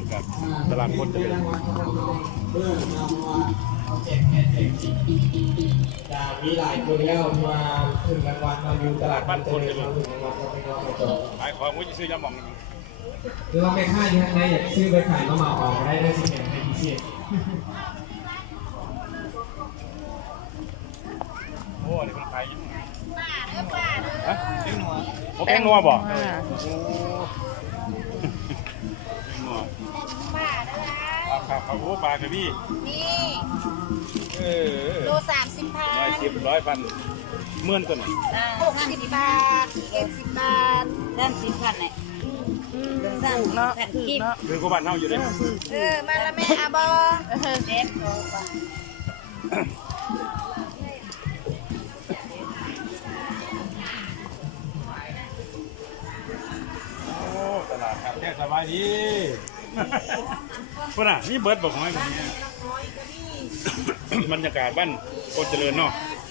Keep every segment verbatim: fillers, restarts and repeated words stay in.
ยากาศตลาดคนจะเป็นจะมีหลายคนแล้วมาถึงรางวัลมาอยู่ตลาดบ้านคนจะมาถึงรางวัลก็ไม่ต้องมาจบขายของว่าจะซื้อยาหม่องคือเราไปค่ายที่ท่านใดอยากซื้อไปขายก็มาออกได้ได้สิแห่งในพิเศษโอ้นี่คนขายยังฮะแป้งนัวโอ้แป้งนัวบ่แป้งนัวครับครับโอ้ปลากระบี่นี่เออโลสามสิบพันร้อยสิบร้อยพันเมื่อนตัวไหนหกสิบบาทเจ็ดสิบบาทเริ่มสิบพันเนี่ยสามเนาะกิบคือกบ้านเฮาอยู่เลยเออมาละแม่อาบอเจ็ดโลบาทโอ้ตลาดครับแค่สบายดีพุ่นน่ะนี่เบิร์ดบอกให้ผมเนี่ยบรรยากาศบ้านโคตรเจริญเนาะ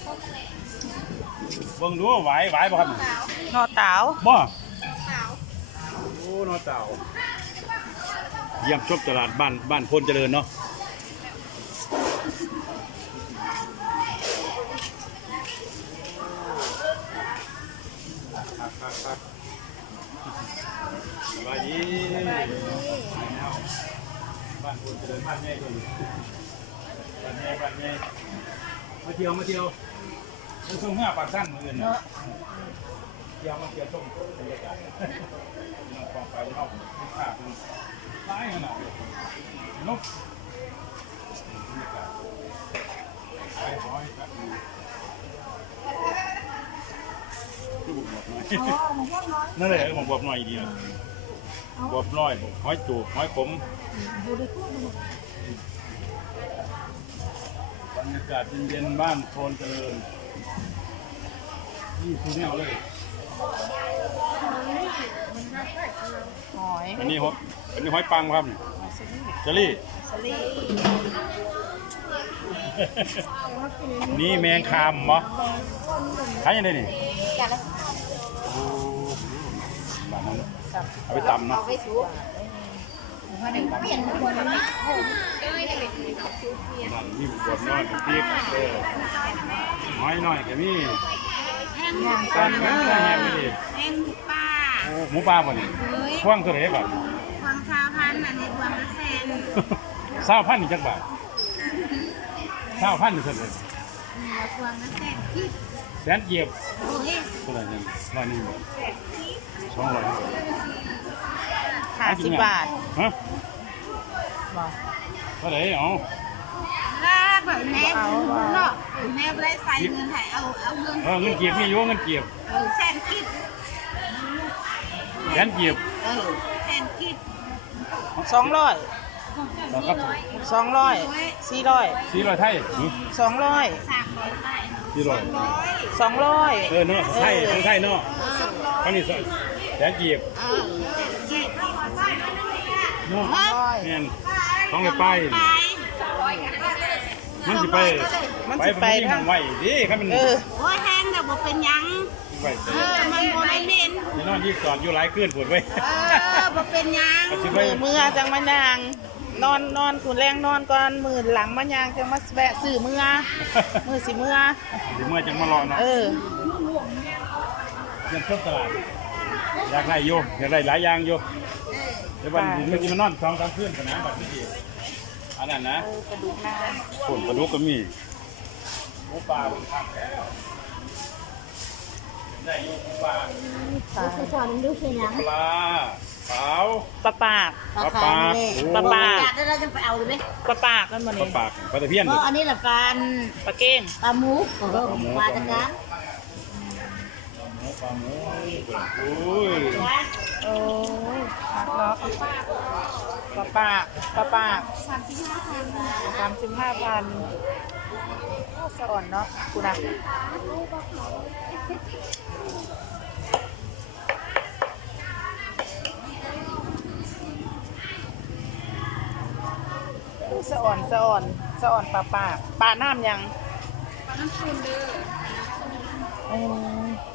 เบิ่งดูว่าไหวไหวบ่ครับนอเต๋าบ่โอ้นอเต๋าเยี่ยมชมตลาดบ้านบ้านโคตรเจริญเนาะสบายดีบ้านคนเจริญบ้านแม่คนบ้านแม่บ้านแม่มาเที่ยวมาเที่ยวต้องส่งเมื่อปากสั้นเหมือนกันนะเที่ยวมาเที่ยวชมบรรยากาศน้องฟองไปน้องมีภาพเป็นร้ายขนาดนี้นกบรรยากาศไปหอยครับดูบุกบวบหน่อยนั่นแหละผมบวบหน่อยดีนะบวบน้อยหอยจูบหอยขมบรรยากาศเย็นๆบ้านโพนเจริญนี่คือแนวเลยหอยอันนี้หอยอันนี้หอยปังครับเจลี่นี่แมงคามเหรอใช้ยังไงนี่บ้านนั้นเอาไปตำเนาะนั่นนี่บวบน้อยกับพริกเออหอยน้อยกับนี่ตอนนี้แห้งไม่ดีแห้งหมูป่าโอ้หมูปลาบ่นี่พ่วงเท่าไหร่ก่อนควงชาวพันธุ์อันนี้รวมละแสนเศร้าพันนี่จักบาทเศร้าพันนี่เท่าไหร่ควงละแสนกิบแสนเยียบเท่าไหร่นี่ร้อยนี่สองร้อยห้าสิบบาทฮะเท่าไหร่เอาถ้าแบบแม่เนาะแม่ได้ใส่เงินไทยเอาเอาเงินเออเงินเก็บนี่อยู่เงินเก็บเออแสนกิบแสนเก็บเออแสนกิบสองร้อยสองร้อยสี่ร้อยสี่ร้อยไทยสองร้อยสี่ร้อยสองร้อยเออเนาะไทยของไทยเนาะอันนี้แสนเก็บเนาะแม่นต้องไปไปมันจะไปมันจะไปทางไหวดิครับมันเออโอ้ยแห้งแต่บอกเป็นยังเออมันโมได้เล่นนี่นอนที่ก่อนอยู่หลายคืนปวดไว้เออบอกเป็นยังมือมือจังมันยางนอนนอนขุนแรงนอนก่อนมือหลังมันยางจังมาแวะสื่อมือมือสิมือสิมือจังมารอเนาะเออยังชอบตลาดอยากได้โยอยากได้หลายอย่างโยเดี๋ยววันนี้มันนอนสองสามคืนกันนะบัดนี้อันนั้นนะกระดูกน้ำผลกระดูกก็มีหมูปลาเป็นผักแล้วได้ยูหมูปลาปลาสอนมันดูเชียงปลาเปล่าปลาปากปลาปากปลาปากได้แล้วจะไปเอาเลยไหมปลาปากนั่นมันเองปลาปากปลาตะเพียนอันนี้แหละปลาปลาเก้งปลาหมูปลาตะการปลาหมูโอ้ยโอ้ยเนาะปลาปากปลาปากสามสิบห้าพันสามสิบห้าพันสะอ่อนเนาะคุณนะสะอ่อนสะอ่อนสะอ่อนปลาปากปลาน้ำยังปลาน้ำซุนเด้อโอ้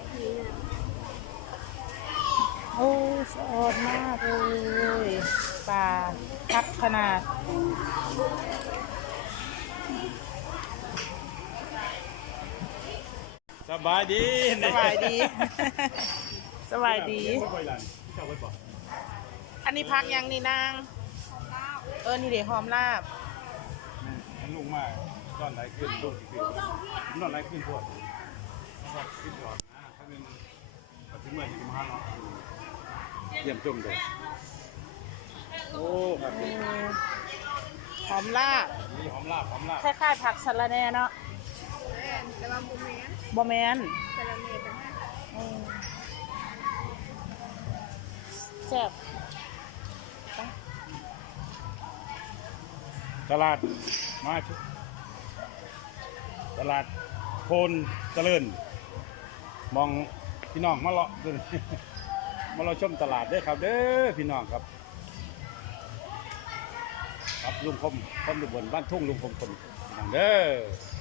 โอ้สะอ่อนมากเลยปปลาพักขนาดสบายดีสบายดี สบายดี อันนี้พักยังนี่นาง เออ นี่เดี๋ยวหอมลาบมันลุงมากตอนไหนขึ้นลุงขึ้นตอนไหนขึ้นพวดขึ้นก่อนนะถ้าเป็นถึงเมื่อที่มาเนาะเยี่ยมชมเลยโอ้ครับเออหอมลาบนี่หอมลาบหอมลาบคล้ายๆผักสะระแหน่เนาะแต่ว่าบุแมนบ่แมนแต่ละเมตรนะอืมแซ่บตลาดมาชุตลาดโพนเจริญมองพี่น้องมาเลาะด้วย มาเราชมตลาดเด้อครับเด้อพี่น้องครับครับลุงคมคมดุบนบ้านทุ่งลุงคมคนพี่น้องเด้อ